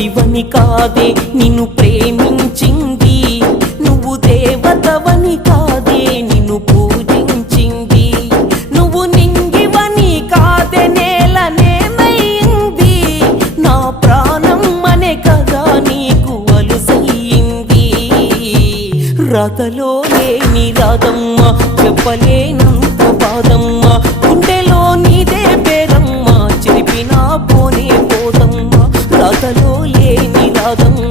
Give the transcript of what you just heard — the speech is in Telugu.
మనిషివని కాదే నిన్ను ప్రేమించింది, నువ్వు దేవతవని కాదే నిన్ను పూజించింది, నువ్వు నింగివని కాదే నేలనేమైంది, నా ప్రాణం అనే కదా నీకు అలుసయ్యింది. రాతలో లేని రాదమ్మ, చెప్పలేనంత బాధమ్మ, గుండెలో నీదే పేరమ్మ, చెరిపినా పోనే పోదమ్మ. రాతలో లేని రాదమ్మ,